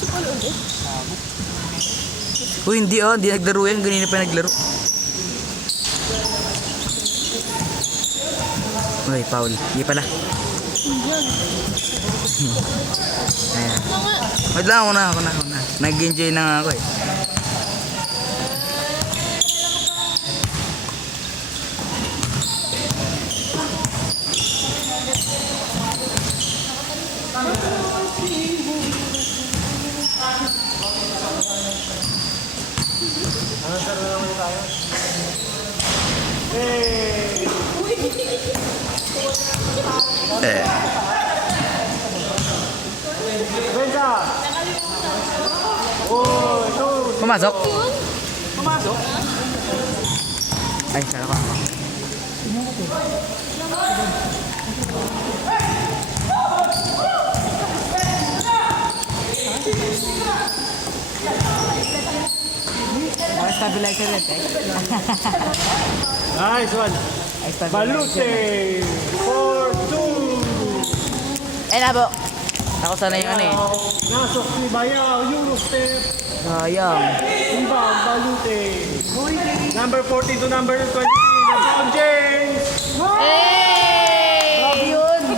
Municipal ulit. Uy, hindi hindi naglaro yan. Ganina pa naglaro. Uy, foul. Hindi pala. Ayan. Wait lang, ako na. Nag-enjoy na nga ako eh. Eh. Pumasok? Pumasok? Ay, sana ko. Stabilizer ulit eh. Nice one. Balute. 4-2. Eh, nabo. Ako sana yung ano eh. Nasok si Bayaw. Euro step. Sayang. Inbound. Balute. Number 14 to number 23. LeBron James. Hey! Yun!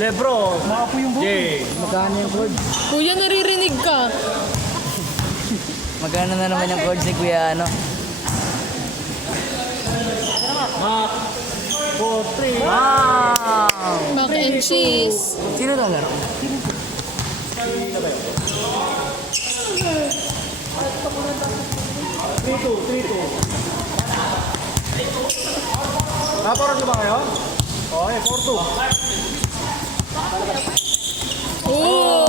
Lebron. Makapo yung buko. James. Magkano yung chord? Kuya, naririnig ka. Magkano na naman yung chord si Kuya ano? Mac. 4-3. Wow! Mac and cheese. Sino daw laro? 3-2. Naparad na ba kayo? Okay, 4-2. Oh!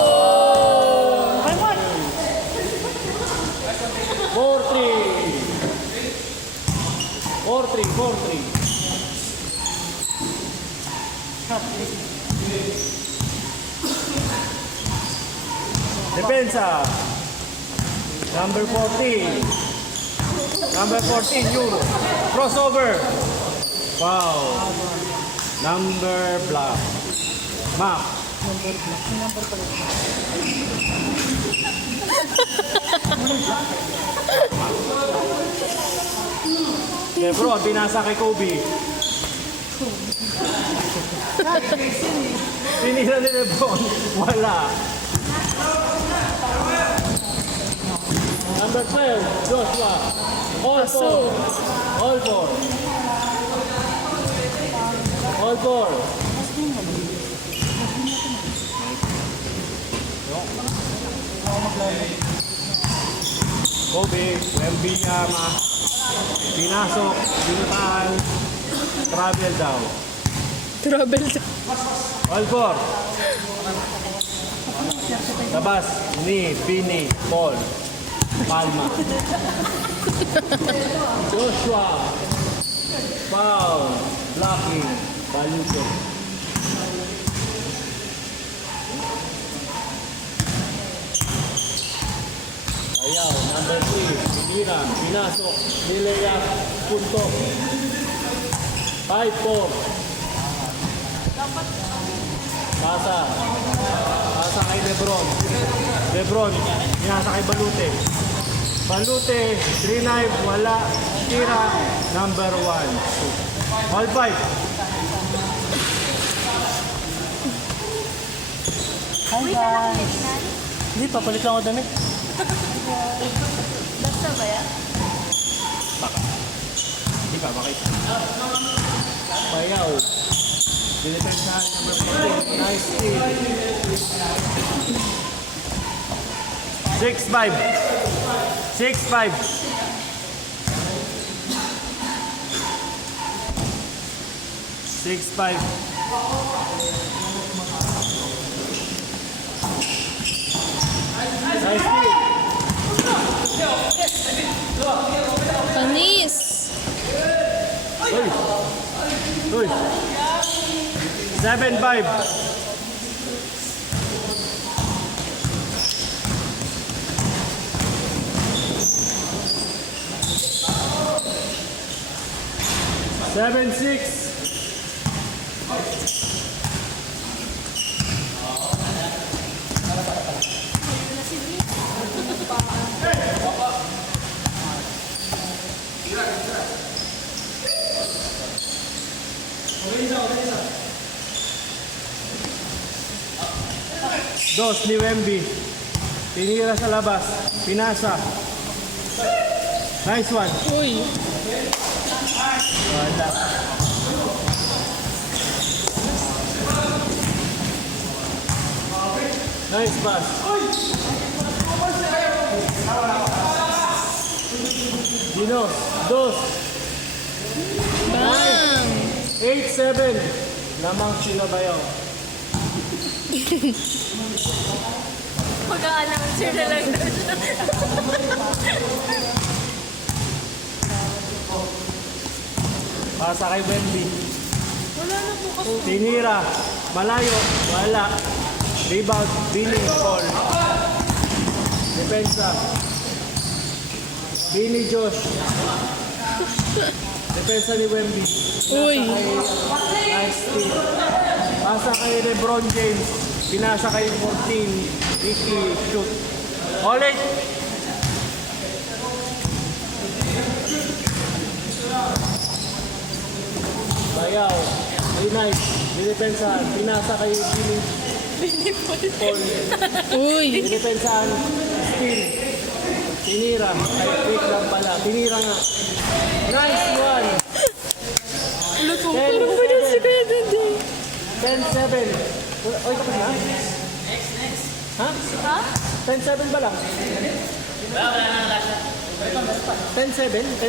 4-3. Depensa. Number 14. Number 14, Euro. Crossover. Wow. Number black. Map. Lebron, binasa kay Kobe. Sinira ni Lebron. Wala. Number 12, Joshua. All four. Kobe, Wembanyama. Pinasok, binutaan. Travel daw. Trouble. All four. Labas ni Vinny, Paul, Palma. Joshua. Foul. Blocking. Balute. Ayaw. Number 3. Pinira. Pinasok. Nilaya. Punto. 5-4. Pasa kay Lebron. Pinasa kay Balute. 3-9, wala. Tira, number 1. All 5. Hi guys. Hindi, papalit lang ako damit. Basta ba yan? Hindi ka, bakit? Bayaw. Dinipensahan, number 14. Nice steal. 6-5. 6-5. Nice steal. Panis. Uy. 7-5. Seven, six. Dos ni Wemby. Tinira sa labas. Pinasa. Nice one. Uy. Wala. Nice pass. Dinos. Dos. Bang! 8-7. Lamang sinabayaw. Mag-a-announcer na lang daw siya. Pasa kay Wemby. Wala na po kasi. Tinira. Malayo. Wala. Rebound. Billy. Paul. Depensa. Billy Josh. Depensa ni Wemby. Uy. Nice steal. Pasa kay LeBron James. Pinasa kay 14. Ricky. Shoot. Ulit. Bayaw. Very nice. Dinipensahan. Pinasa kay Billy. Paul. Uy. Dinipensahan. Steal. Tinira. Ay, quick lang pala. Tinira nga. Nice one. Luto. Parang ba na si Beda din? 10-7. Oy, tapos na? Ha? Ha? 10-7 ba lang? 10-7?